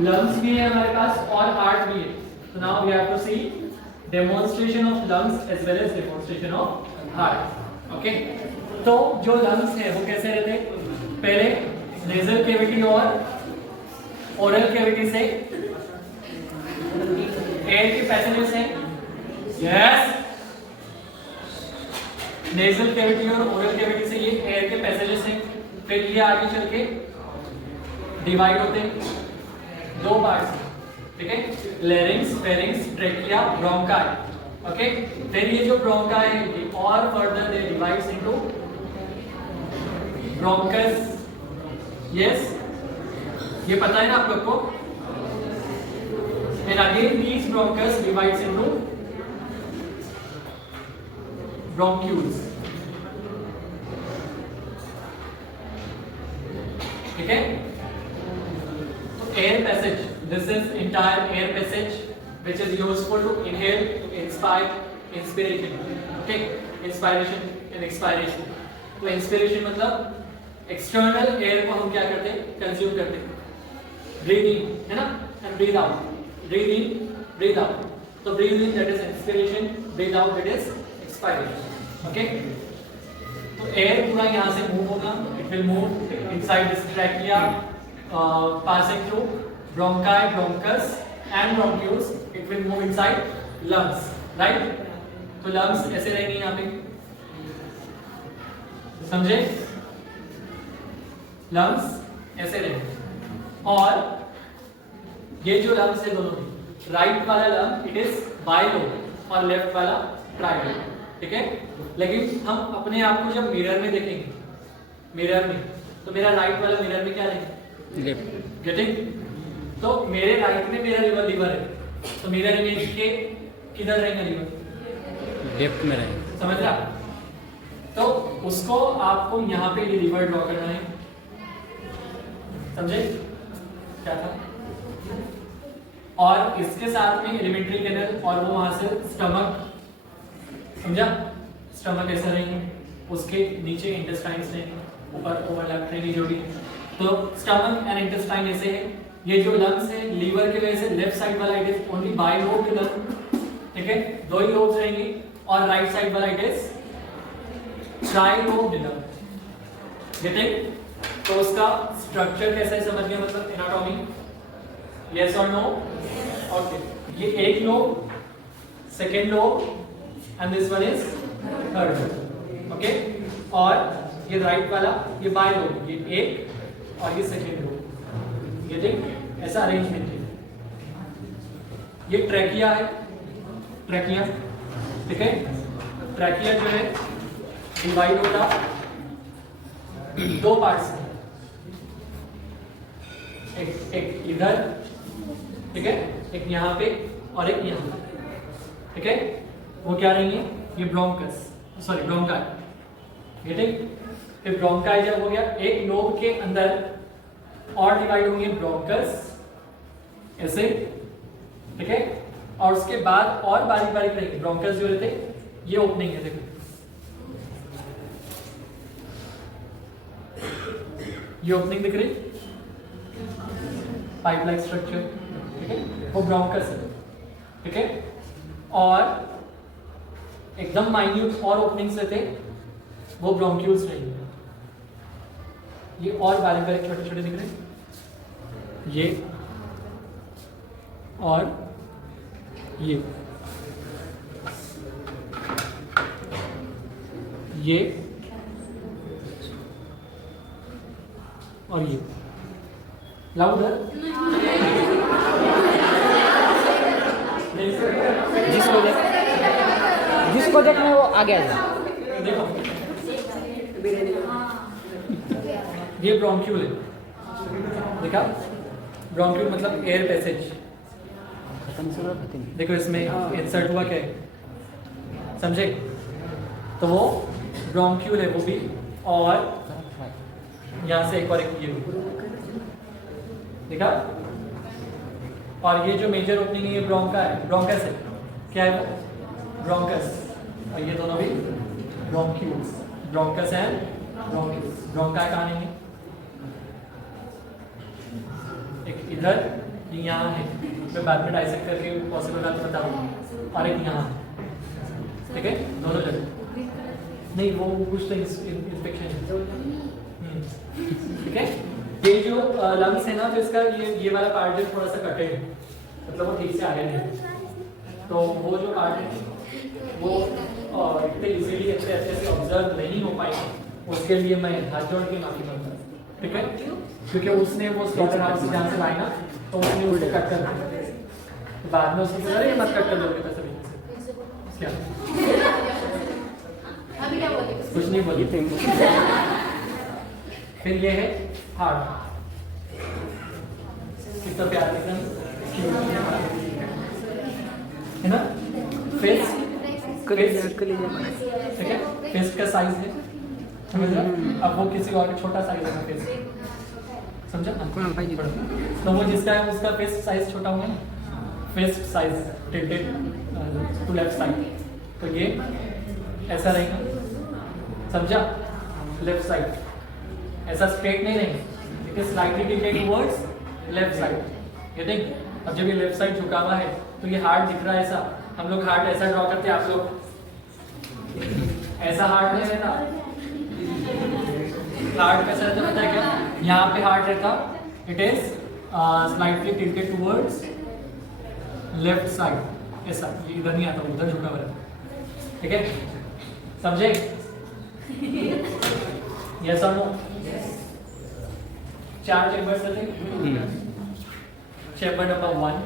Lungs भी है हमारे पास और हार्ट भी है। तो now we have to see demonstration of lungs as well as demonstration of heart. Okay, तो जो लंग्स है वो कैसे रहते हैं? पहले नेजल कैविटी और ओरल कैविटी से एयर के पैसेजेस हैं। यस, नेजल कैविटी और ओरल कैविटी से ये एयर के पैसेजेस हैं। फिर ये आगे चल के डिवाइड होते हैं दो पार्ट्स में, ठीक है, larynx, pharynx, trachea, bronchi. Okay, फिर ये जो ब्रोंकाई है और further they divides into bronchus. Yes, ये पता है ना आप लोग को। And again these bronchus divides into bronchioles. ठीक है, तो air passage, this is entire air passage which is useful to inhale, to inspire, inspiration. Okay, inspiration and expiration. तो inspiration मतलब external air को हम क्या करते हैं? Consume करते हैं. Breathe in, है ना? And breathe out. Breathe in, breathe out. तो breathe in that is inspiration, breathe out that is expiration. Okay? तो air पूरा यहाँ से move होगा. It will move inside this trachea, passing through bronchi, bronchus and bronchioles. It will move inside lungs, right? तो lungs ऐसे रहेंगे यहाँ पे, समझे? lungs ऐसे रहेंगे। और ये जो lungs है दोनों में, राइट वाला लंग इट इज बाइलोब और लेफ्ट वाला ट्राइलोब, ठीक है? लेकिन हम अपने आप को जब मिरर में देखेंगे, मिरर में, तो मेरा राइट वाला मिरर में क्या रहेगा? लेफ्ट। गेटिंग? तो मेरे राइट में मेरा लीवर है, तो मिरर इमेज के किधर रहेगा लीवर? लेफ्ट में रहेगा। समझ रहा? तो उसको आपको यहाँ पे ये लीवर ड्रॉ करना है, समझे क्या था? और इसके साथ में एलिमेंट्री कैनल और वो वहां से स्टमक, समझा? स्टमक ऐसा रहेंगे, उसके नीचे इंटेस्टाइन्स रहेंगे, ऊपर ओवरलैप रहेंगी जो भी। तो स्टमक एंड इंटेस्टाइन ऐसे है। ये जो लंग्स है लीवर के वजह से लेफ्ट साइड वाला it is only by lobe lung, ठीक है? दो ही लोब्स रहेंगे। और राइट साइड वाला it is try lobe lung. Getting? तो उसका स्ट्रक्चर कैसा है समझ गया, मतलब एनाटॉमी? यस और नो? ओके, ये एक lobe, second lobe and this one is third lobe. Okay, और ये राइट वाला ये बाय लोब, ये एक और ये सेकेंड लोब। गेटिंग? ऐसा अरेंजमेंट है। ये ट्रैकिया है, ट्रैकिया, ठीक है? ट्रैकिया जो है डिवाइड होता दो पार्ट्स में, एक इधर, ठीक है, एक यहाँ पे और एक यहाँ पे, ठीक है? वो क्या रहेंगे? ये ब्रोंकस, सॉरी ब्रोंकाई। गेटिंग? फिर ब्रोंकाई जब हो गया, एक लोब के अंदर और डिवाइड होंगे ब्रोंकस ऐसे, ठीक है? और उसके बाद और बारीक बारीक रहेंगे ब्रोंकस जो रहते, ये ओपनिंग है, देखो ये ओपनिंग दिख रही, पाइप लाइक स्ट्रक्चर, ठीक है? वो ब्रोंकस है, ठीक है? और एकदम माइन्यूट और ओपनिंग्स रहते, वो ब्रोंक्यूल्स रहेंगे। ये और बारीक बारीक छोटे छोटे दिख रहे हैं, ये और ये और ये लाउडर। जिसको देखना है वो आगे आ जाए। देखो ये ब्रोंक्यूल है, देखा? ब्रोंक्यूल मतलब एयर पैसेज। देखो इसमें इंसर्ट हुआ क्या है, समझे? तो वो ब्रोंक्यूल है वो भी, और यहाँ से एक और एक ये भी, देखा? और ये जो मेजर ओपनिंग है ये ब्रोंका है, ब्रोंकस है। क्या है वो? ब्रोंकस। और ये दोनों भी ब्रोंक्यूल्स, ब्रोंकस एंड ब्रोंक्यूल्स। ब्रोंका कहाँ नहीं है? एक इधर ये यहाँ है, मैं बाद में डाइसेक्ट करके पॉसिबल है तो बताऊँगा, और एक यहाँ है, ठीक है, दोनों जगह नहीं, वो कुछ तो इंस्पेक्शन, ठीक है। ये जो लंग्स है ना, तो इसका ये वाला पार्ट जो थोड़ा सा कटे है, मतलब वो ठीक से आगे नहीं, तो वो जो पार्ट है वो इतने इजीली अच्छे से ऑब्जर्व नहीं हो पाएंगे, उसके लिए मैं हाथ जोड़ के माफी मांगता हूँ, ठीक है, क्योंकि उसने वो स्लॉटर हाउस से जहाँ से लाए ना, तो उसने उसे कट कर दिया, तो बाद में उसने कहा ये मत कट कर दोगे पैसे क्या, कुछ नहीं बोली। फिर ये है हार्ट, कितना प्यार दिख रहा है ना, फेस, ठीक है, फेस का साइज है, समझ रहा, अब वो किसी और का छोटा साइज है फेस, समझा, तो वो जिसका है उसका फेस साइज छोटा होगा ना, face size tilted to left side, तो ये ऐसा रहेगा, समझा, लेफ्ट साइड ऐसा स्ट्रेट नहीं रहेगा, ठीक है, slightly tilted towards left side, ये देख, अब जब ये लेफ्ट साइड झुका हुआ है तो ये हार्ट दिख रहा है ऐसा, हम लोग हार्ट ऐसा ड्रॉ करते हैं, आप लोग ऐसा हार्ट नहीं रहता, हार्ट कैसा रहता पता है क्या, यहाँ पे हार्ट रहता, it is slightly tilted towards left side, ऐसा, ये इधर नहीं आता, उधर झुका हुआ रहता, ठीक है, समझे, यस और नो, 4 चेम्बर्स थे, चेम्बर नंबर 1,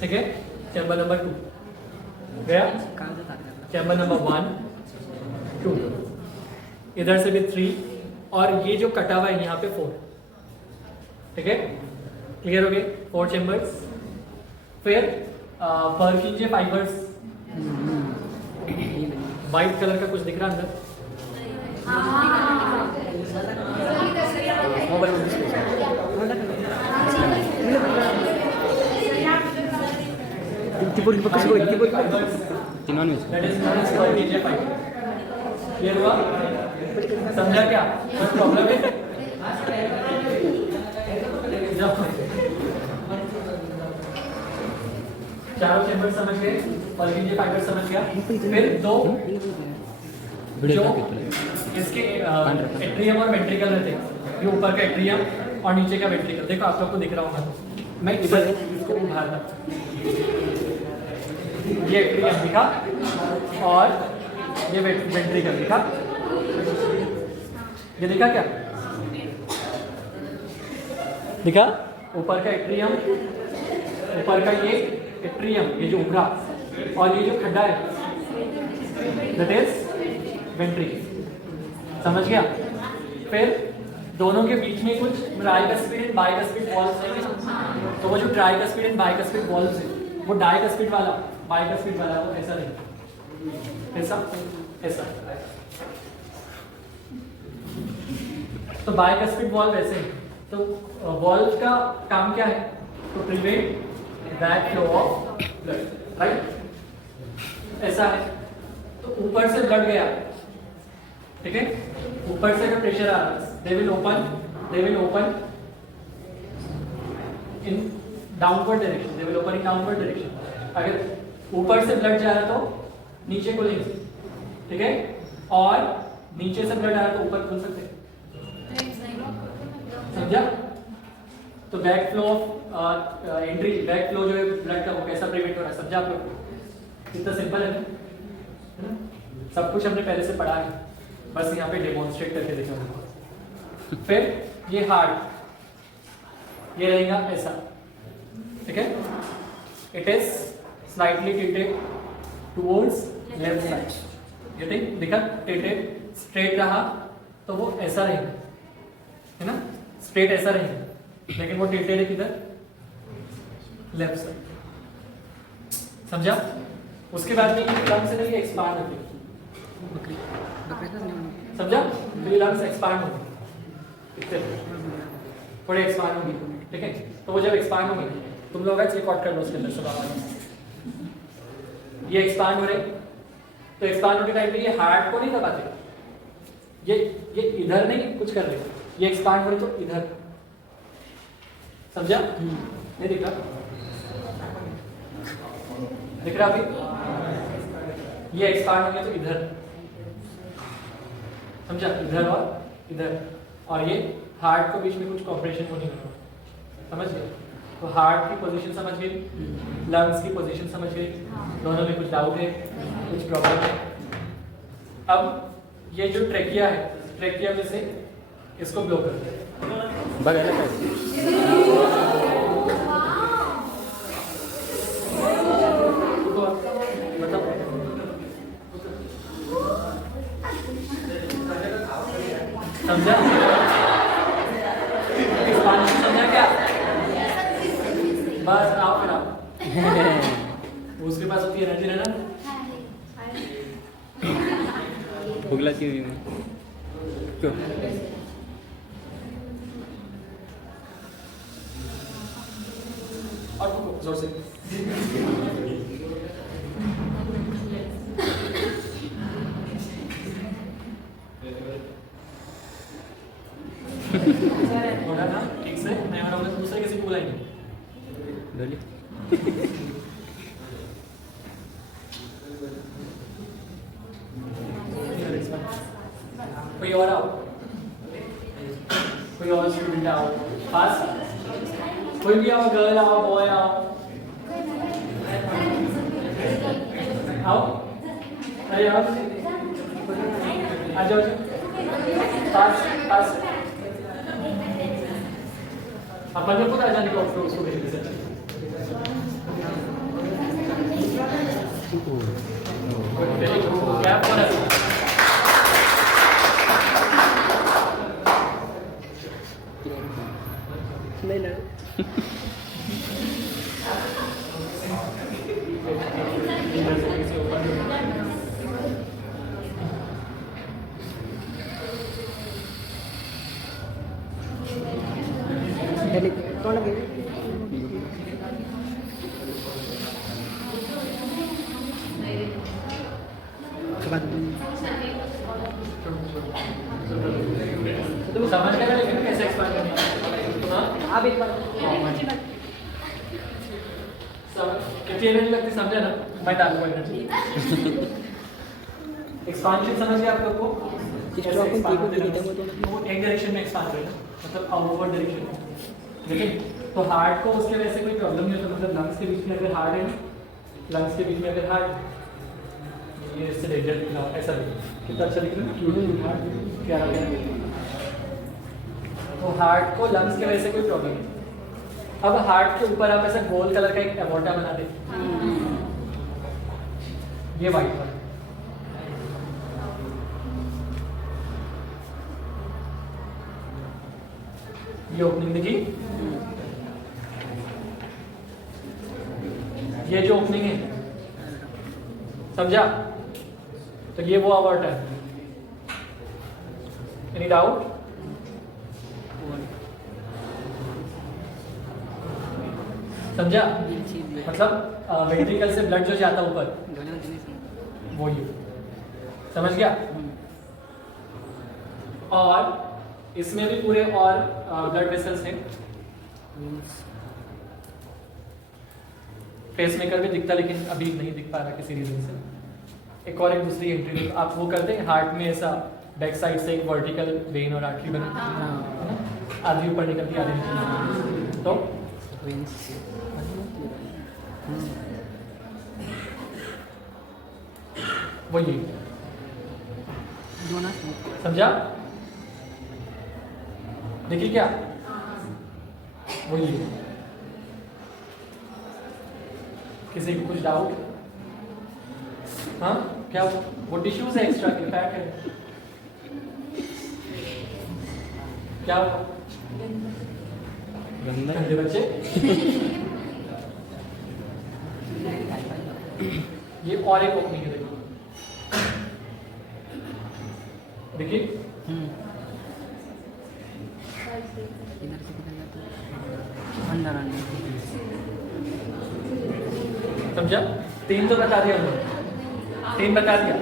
ठीक है, चेम्बर नंबर 2 गया, चेम्बर नंबर 1 2, इधर से भी 3, और ये जो कटा हुआ है यहाँ पे 4, ठीक है, क्लियर हो गए, 4 चेम्बर्स। फिर पर्किंजे फाइबर्स, वाइट कलर का कुछ दिख रहा है अंदर, क्लियर हुआ, समझा क्या, कुछ प्रॉब्लम है, चारों चैम्बर समझ गए, पर्किंजे फाइबर समझ गया, फिर 2 जो इसके एट्रियम और वेंट्रिकल रहते हैं, ये ऊपर का एट्रियम और नीचे का वेंट्रिकल, देखो आप लोग को दिख रहा होगा, मैं इधर इसको उभारता, ये एट्रियम दिखा और ये वेंट्रिकल दिखा, ये दिखा क्या, दिखा, ऊपर का एट्रियम, ऊपर का ये एट्रियम, ये जो उभरा, और ये जो खड्डा है दैट इज वेंट्रिकल, समझ गया। फिर दोनों के बीच में कुछ ट्राइकस्पिड एंड बाइकस्पिड वॉल्स हैं, तो वो जो ट्राइकस्पिड एंड बाइकस्पिड वॉल्स है वो डाइकस्पिड वाला, बाइकस्पिड वाला वो ऐसा नहीं, ऐसा ऐसा, तो बाइकस्पिड वॉल वैसे है, तो वॉल का काम क्या है, तो prevent back flow of blood, right, ऐसा है, तो ऊपर से ब्लड गया, ठीक है, ऊपर से जो प्रेशर आ रहा है, they will open in downward direction, they will open in downward direction, अगर ऊपर से ब्लड जा रहा है तो नीचे खुलेंगे, ठीक है, और नीचे से ब्लड आ रहा है तो ऊपर खुल सकते हैं, समझा, तो back flow of entry, back flow जो है ब्लड का वो कैसा प्रिवेंट हो रहा है, समझा आप लोग, इतना सिंपल है ना, सब कुछ हमने पहले से पढ़ा है, बस यहाँ पे डेमोन्स्ट्रेट करके देखा। फिर ये हार्ट, ये रहेगा ऐसा, ठीक है, it is slightly tilted towards left side, ये थिंक दिखा, टिल्टेड, स्ट्रेट रहा तो वो ऐसा रहेगा, है ना, स्ट्रेट ऐसा रहेगा, लेकिन वो टिल्टेड है किधर, लेफ्ट साइड, समझा। उसके बाद में ये लंग्स से नहीं एक्सपांड होती, समझा, तो ये लंग्स एक्सपांड होगी, थोड़े एक्सपांड होगी, ठीक है, तो वो जब एक्सपांड होगी तुम लोग आज रिकॉर्ड कर लो उसके अंदर सब, ये एक्सपांड हो रहे, तो एक्सपांड होने टाइम पे ये हार्ट को नहीं दबाते, ये इधर नहीं कुछ कर रहे, ये एक्सपांड हो रहे तो इधर, समझा, नहीं दिख रहा? दिख रहा अभी? ये एक्सपांड होंगे तो इधर, समझा? इधर और इधर, और ये हार्ट को बीच में कुछ कॉपरेशन होने लगा, समझ गए? तो हार्ट की पोजीशन समझ गई, लंग्स की पोजीशन समझ गई, दोनों में कुछ डाउट है, कुछ प्रॉब्लम है? अब ये जो ट्रेकिया है, ट्रेकिया में से इसको ब्लो करते हैं। बघायला पाहिजे. मतलब समझा? एक्सपांशन समझा क्या? बस आओ फिर आओ। उसके पास उतनी एनर्जी रहना। फुगला की क्यों? और जोर से। थोड़ा ना ठीक से, मैं और हम दूसरे किसी को बुलाएंगे। डोली. कोई और आओ, कोई और स्टूडेंट आओ, फास्ट, कोई भी आओ, गर्ल आओ, बॉय आओ, आओ, अरे आओ, आ जाओ, फास्ट फास्ट, अपन को पता जाने का उसको भेजने से। क्या पता? नहीं ना. कौन लगे? तो समझ गया लेकिन कैसे एक्सपांड करना है? हाँ, आप एक बार कितनी एनर्जी लगती है समझा ना? मैं डालूंगा एनर्जी। एक्सपांशन समझ गया आप लोग को? वो एक डायरेक्शन में एक्सपांड करेगा, मतलब आउटवर्ड डायरेक्शन में, लेकिन तो हार्ट को उसके वजह से कोई प्रॉब्लम नहीं होता, मतलब लंग्स के बीच में अगर हार्ट है, लंग्स के बीच में अगर हार्ट, ये इससे डेंजर दिख रहा है, ऐसा दिख, कितना अच्छा दिख रहा है, क्या रहा है? तो हार्ट को लंग्स की वजह से कोई प्रॉब्लम नहीं। अब हार्ट के ऊपर आप ऐसा गोल कलर का एक एवोर्टा बना दे, ये वाइट वाला, ये ओपनिंग देखी, ये जो ओपनिंग है, समझा? तो ये वो अवॉर्ड है। Any doubt? समझा? मतलब वेंट्रिकल से ब्लड जो जाता है ऊपर, वो ये, समझ गया? और इसमें भी पूरे और ब्लड वेसल्स हैं। फेस मेकर भी दिखता, लेकिन अभी नहीं दिख पा रहा किसी रीजन से। एक और एक दूसरी एंट्री आप वो करते हैं, हार्ट में ऐसा बैक साइड से एक वर्टिकल वेन और आर्टरी बनती है ना, आधी ऊपर निकलती है आधी नीचे निकलती है। तो वो ये, समझा? देखिए क्या वो ये, किसी को कुछ डाउट? हाँ, क्या वो टिश्यूज है एक्स्ट्रा के, फैट है, क्या गंदे बच्चे? ये और एक ओपनिंग है, देखिए समझा? तीन तो बता दिया उन्होंने, तीन बता दिया,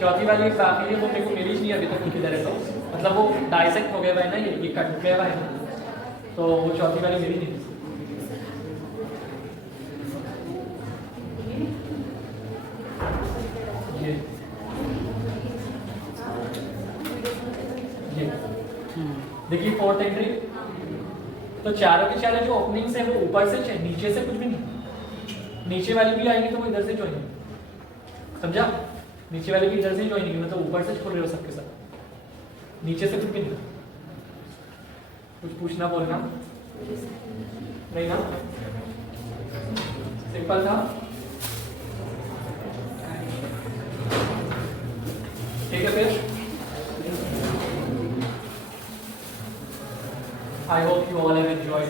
चौथी वाली बाकी है, वो मेरे को मिली नहीं अभी तक उनकी तरह, तो मतलब वो डाइसेक्ट हो गया हुआ है ना, ये कट गया हुआ है, तो वो चौथी वाली मिली नहीं। Fourth entry. तो चारों के चारों जो ओपनिंग्स है वो ऊपर से, नीचे से कुछ भी नहीं। नीचे वाली भी आएंगी तो वो इधर से ज्वाइन, समझा? नीचे वाली भी इधर से ज्वाइन होगी, मतलब ऊपर से खोल रहे हो सबके सब, नीचे से कुछ भी नहीं। कुछ पूछना बोलना नहीं ना? सिंपल था, ठीक है। फिर I hope you all have enjoyed.